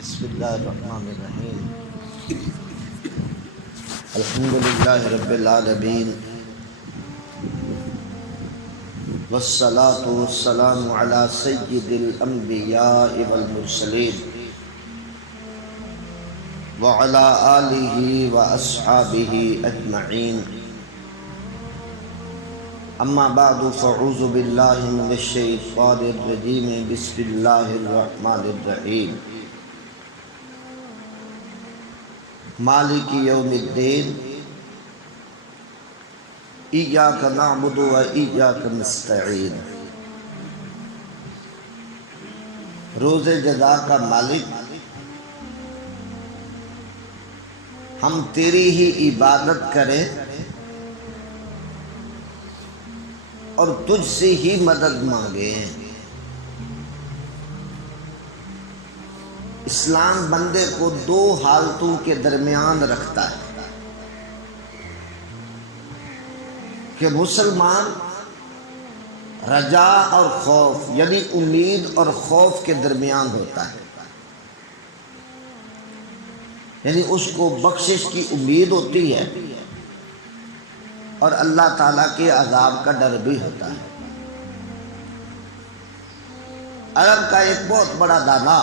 بسم اللہ الرحمن الرحیم الحمدللہ رب العالمین والصلاة والسلام علی سید الانبیاء والمرسلین وعلی آلہ واصحابہ اجمعین اما بعد فاعوذ باللہ من الشیطان الرجیم بسم اللہ الرحمن الرحیم مالک یوم الدین ایاک نعبد و ایاک نستعین۔ روز جزا کا مالک، ہم تیری ہی عبادت کریں اور تجھ سے ہی مدد مانگیں۔ اسلام بندے کو دو حالتوں کے درمیان رکھتا ہے کہ مسلمان رجا اور خوف یعنی امید اور خوف کے درمیان ہوتا ہے، یعنی اس کو بخشش کی امید ہوتی ہے اور اللہ تعالیٰ کے عذاب کا ڈر بھی ہوتا ہے۔ عرب کا ایک بہت بڑا دانا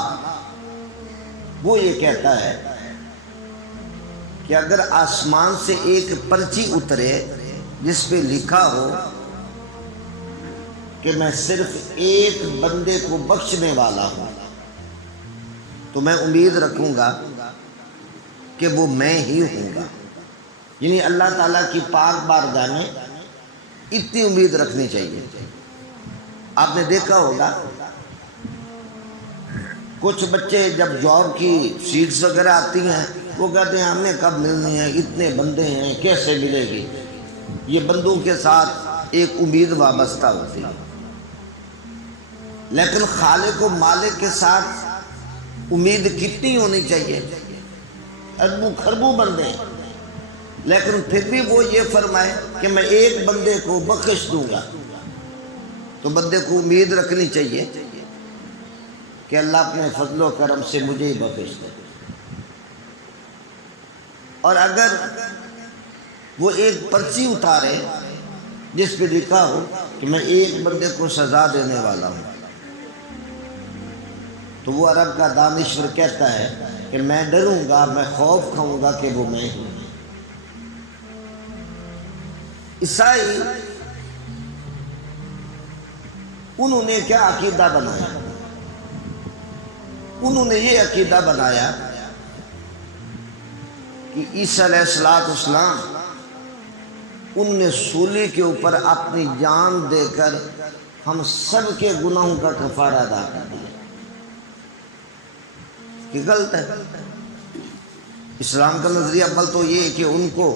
وہ یہ کہتا ہے کہ اگر آسمان سے ایک پرچی اترے جس پہ لکھا ہو کہ میں صرف ایک بندے کو بخشنے والا ہوں، تو میں امید رکھوں گا کہ وہ میں ہی ہوں گا۔ یعنی اللہ تعالیٰ کی پاک بارگاہ میں اتنی امید رکھنی چاہیے۔ آپ نے دیکھا ہوگا کچھ بچے جب جاب کی سیٹس وغیرہ آتی ہیں وہ کہتے ہیں ہم نے کب ملنی ہے، اتنے بندے ہیں کیسے ملے گی۔ یہ بندوں کے ساتھ ایک امید وابستہ ہوتی ہے، لیکن خالق و مالک کے ساتھ امید کتنی ہونی چاہیے؟ اربوں خربوں بندے ہیں، لیکن پھر بھی وہ یہ فرمائے کہ میں ایک بندے کو بخش دوں گا، تو بندے کو امید رکھنی چاہیے کہ اللہ اپنے فضل و کرم سے مجھے ہی بخش دے۔ اور اگر وہ ایک پرچی اتارے جس پہ لکھا ہو کہ میں ایک بندے کو سزا دینے والا ہوں، تو وہ عرب کا دانشور کہتا ہے کہ میں ڈروں گا، میں خوف کھاؤں گا کہ وہ میں ہوں۔ عیسائی انہوں نے کیا عقیدہ بنایا؟ انہوں نے یہ عقیدہ بنایا کہ عیسیٰ علیہ السلام انہوں نے سولی کے اوپر اپنی جان دے کر ہم سب کے گناہوں کا کفارہ ادا کر دیا۔ کہ غلط ہے۔ اسلام کا نظریہ عمل تو یہ ہے کہ ان کو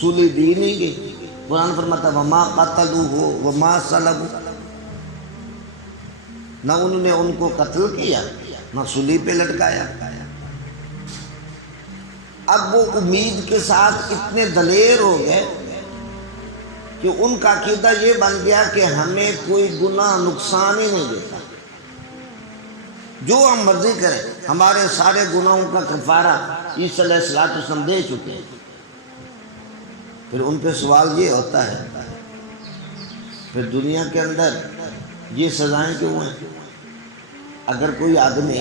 سولی دی نہیں گئی۔ قرآن فرماتا وما قتلوہ وما صلبوہ، نہ انہوں نے ان کو قتل کیا نہ سولی پہ لٹکایا۔ اب وہ امید کے ساتھ اتنے دلیر ہو گئے کہ ان کا عقیدہ یہ بن گیا کہ ہمیں کوئی گناہ نقصان ہی نہیں دیتا، جو ہم مرضی کریں، ہمارے سارے گناہوں کا کفارہ عیسیٰ علیہ السلام دے چکے ہیں۔ پھر ان پہ سوال یہ ہوتا ہے پھر دنیا کے اندر یہ سزائیں کیوں ہیں؟ اگر کوئی آدمی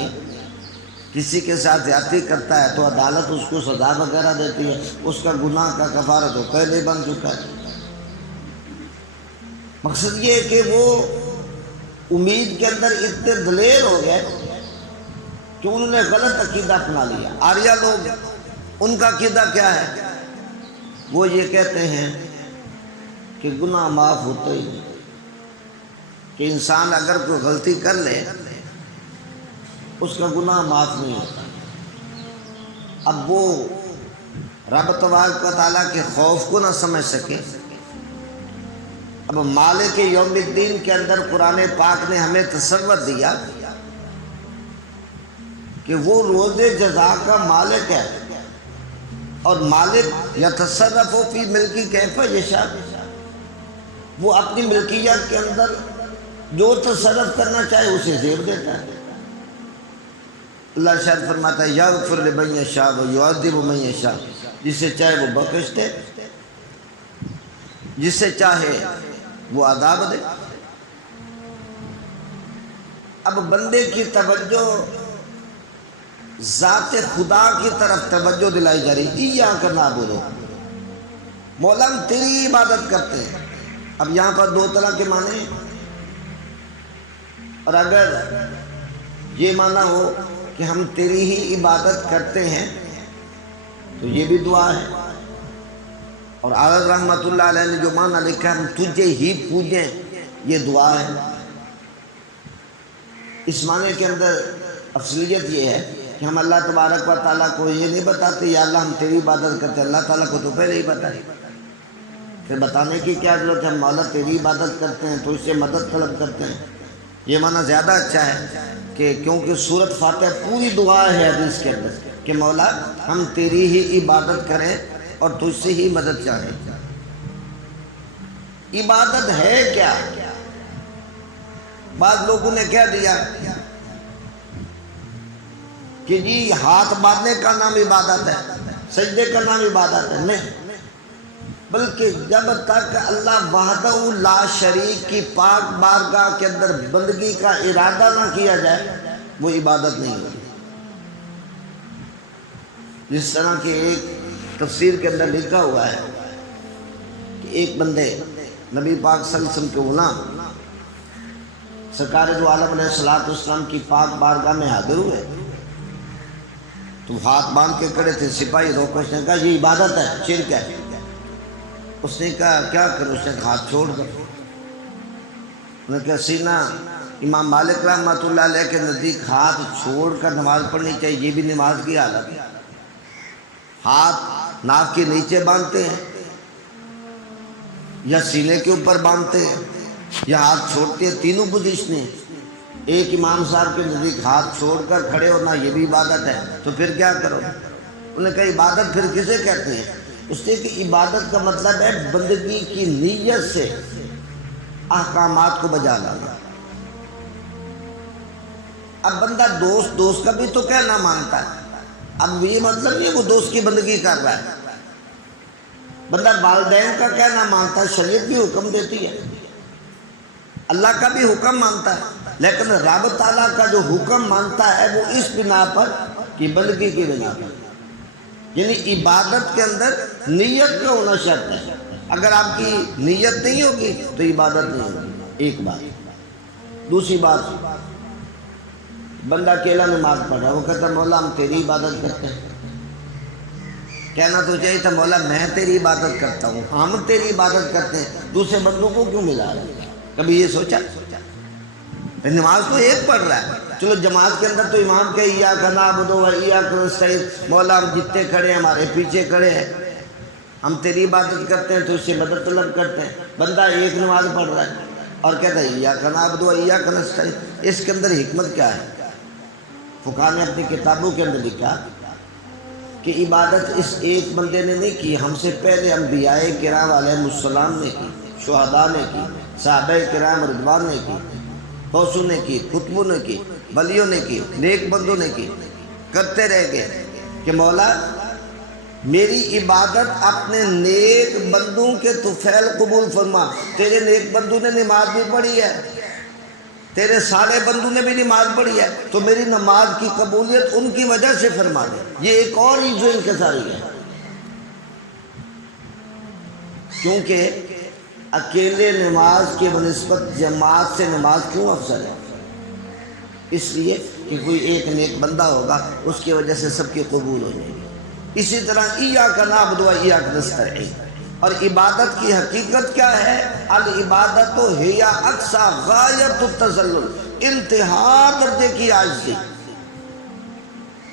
کسی کے ساتھ زیادتی کرتا ہے تو عدالت اس کو سزا وغیرہ دیتی ہے، اس کا گناہ کا کفارہ تو پہلے بن چکا ہے۔ مقصد یہ ہے کہ وہ امید کے اندر اتنے دلیر ہو گئے کہ انہوں نے غلط عقیدہ اپنا لیا۔ آریہ لوگ، ان کا عقیدہ کیا ہے؟ وہ یہ کہتے ہیں کہ گناہ معاف ہوتا ہی نہیں، کہ انسان اگر کوئی غلطی کر لے اس کا گناہ معاف نہیں ہوتا۔ اب وہ رب تبارک و تعالیٰ کے خوف کو نہ سمجھ سکے۔ اب مالک یوم الدین کے اندر قرآن پاک نے ہمیں تصور دیا کہ وہ روز جزا کا مالک ہے، اور مالک یتصرف فی ملکی کیف یشاء، وہ اپنی ملکیت کے اندر جو تصرف کرنا چاہے اسے زیب دیتا ہے۔ اللہ شاید فرماتا ہے یغفر لمن یشاء و یعذب من یشاء، جسے چاہے وہ بخش دے، جسے چاہے وہ عذاب دے۔ اب بندے کی توجہ ذات خدا کی طرف توجہ دلائی جا رہی، ایاک نعبد، مولا ہم تیری عبادت کرتے ہیں۔ اب یہاں پر دو طرح کے معنی ہیں، اور اگر یہ معنی ہو کہ ہم تیری ہی عبادت کرتے ہیں تو یہ بھی دعا ہے، اور حضرت رحمۃ اللہ علیہ نے جو معنی لکھا ہم تجھے ہی پوجیں، یہ دعا ہے۔ اس معنی کے اندر افضلیت یہ ہے کہ ہم اللہ تبارک و تعالیٰ کو یہ نہیں بتاتے یا اللہ ہم تیری عبادت کرتے ہیں، اللہ تعالیٰ کو تو پہلے ہی بتائے، پھر بتانے کی کیا ضرورت ہے؟ ہم مولا تیری عبادت کرتے ہیں تو اس سے مدد طلب کرتے ہیں۔ یہ معنی زیادہ اچھا ہے کہ کیونکہ سورۃ فاتحہ پوری دعا ہے حدیث کے اندر کہ مولا ہم تیری ہی عبادت کریں اور تجھ سے ہی مدد چاہیں۔ عبادت ہے کیا؟ بعض لوگوں نے کہہ دیا کہ جی ہاتھ باندھنے کا نام عبادت ہے، سجدے کا نام عبادت ہے، نہیں، بلکہ جب تک اللہ وحدہ لا شریک کی پاک بارگاہ کے اندر بندگی کا ارادہ نہ کیا جائے وہ عبادت نہیں ہوتی۔ جس طرح کہ ایک تفسیر کے اندر لکھا ہوا ہے کہ ایک بندے نبی پاک صلی اللہ علیہ وسلم کے غلام سرکار دو عالم علیہ السلام کی پاک بارگاہ میں حاضر ہوئے تو ہاتھ باندھ کے کھڑے تھے، سپاہی روکا، اس نے کہا یہ عبادت ہے، شرک ہے۔ اس نے کہا کیا کرو؟ اس نے ہاتھ چھوڑ کر، انہوں نے کہا سینہ امام مالک رحمۃ اللہ علیہ کے نزدیک ہاتھ چھوڑ کر نماز پڑھنی چاہیے، یہ بھی نماز کی حالت ہے۔ ہاتھ ناک کے نیچے باندھتے ہیں یا سینے کے اوپر باندھتے ہیں یا ہاتھ چھوڑتے ہیں، تینوں پوزیشنیں۔ ایک امام صاحب کے نزدیک ہاتھ چھوڑ کر کھڑے ہونا یہ بھی عبادت ہے، تو پھر کیا کرو؟ انہوں نے کہا عبادت پھر کسے کہتے ہیں؟ اس نے کہ عبادت کا مطلب ہے بندگی کی نیت سے احکامات کو بجا لانا۔ اب بندہ دوست کا بھی تو کہنا مانتا ہے، اب یہ مطلب نہیں وہ دوست کی بندگی کر رہا ہے۔ بندہ والدین کا کہنا مانتا ہے، شریعت بھی حکم دیتی ہے، اللہ کا بھی حکم مانتا ہے، لیکن رب تعالیٰ کا جو حکم مانتا ہے وہ اس بنا پر کہ بندگی کی بنا پر، یعنی عبادت کے اندر نیت کا ہونا شرط ہے۔ اگر آپ کی نیت نہیں ہوگی تو عبادت نہیں ہوگی، ایک بات۔ دوسری بات، بندہ اکیلا نماز پڑھ رہا ہے، وہ کہتا ہے مولا ہم تیری عبادت کرتے ہیں۔ کہنا تو چاہیے تھا مولا میں تیری عبادت کرتا ہوں، ہم تیری عبادت کرتے ہیں، دوسرے بندوں کو کیوں ملا رہا ہے؟ کبھی یہ سوچا؟ نماز تو ایک پڑھ رہا ہے، چلو جماعت کے اندر تو امام کہ ایاک نعبد و ایاک نستعین، مولا ہم جتنے کھڑے ہیں ہمارے پیچھے کھڑے ہیں، ہم تیری عبادت کرتے ہیں تو اس سے مدد طلب کرتے ہیں۔ بندہ ایک نماز پڑھ رہا ہے اور کہتا ہے ایاک نعبد و ایاک نستعین، اس کے اندر حکمت کیا ہے؟ فقہا نے اپنی کتابوں کے اندر لکھا کہ عبادت اس ایک بندے نے نہیں کی، ہم سے پہلے انبیاء کرام علیہ السلام نے کی، شہداء نے کی، صحابہ کرام رضوان نے کی، غوثوں نے کی، قطبوں نے کی، ولیوں نے کی، نیک بندوں نے کی، کرتے رہ گئے کہ مولا میری عبادت اپنے نیک بندوں کے طفیل قبول فرما۔ تیرے نیک بندوں نے نماز بھی پڑھی ہے، تیرے سارے بندوں نے بھی نماز پڑھی ہے، تو میری نماز کی قبولیت ان کی وجہ سے فرما دے۔ یہ ایک اور ایزو انکساری ہے، کیونکہ اکیلے نماز کے بنسبت جماعت سے نماز کیوں افضل ہے؟ اس لیے کہ کوئی ایک نیک بندہ ہوگا، اس کی وجہ سے سب کی قبول ہو جائے گی۔ اسی طرح ایاک نعبد و ایاک نستعین، اور عبادت کی حقیقت کیا ہے؟ العبادت ہی اقصی غایت التذلل، انتہا درجے کی عاجزی،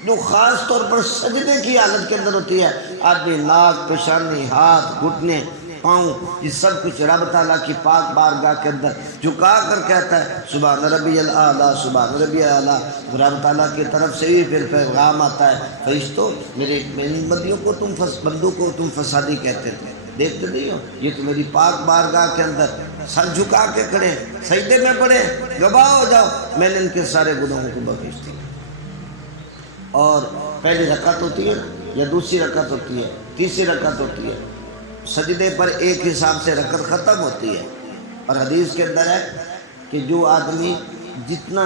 جو خاص طور پر سجدے کی حالت کے اندر ہوتی ہے۔ آدمی ناک، پیشانی، ہاتھ، گھٹنے، پاؤں، یہ سب کچھ رب تعالیٰ کی پاک بارگاہ کے اندر جھکا کر کہتا ہے سبحان ربی الاعلیٰ، سبحان ربی الاعلیٰ۔ رب تعالیٰ کی طرف سے بھی پھر پیغام آتا ہے فرشتوں میرے بندوں کو تم فسادی کہتے تھے، دیکھتے نہیں ہو یہ تو میری پاک بارگاہ کے اندر سر جھکا کے کھڑے، سجدے میں پڑے، گواہ ہو جاؤ میں نے ان کے سارے گناہوں کو بخش دیا۔ اور پہلی رکعت ہوتی ہے یا دوسری رکعت ہوتی ہے، تیسری رکعت ہوتی ہے، سجدے پر ایک حساب سے رکعت ختم ہوتی ہے۔ اور حدیث کے اندر ہے کہ جو آدمی جتنا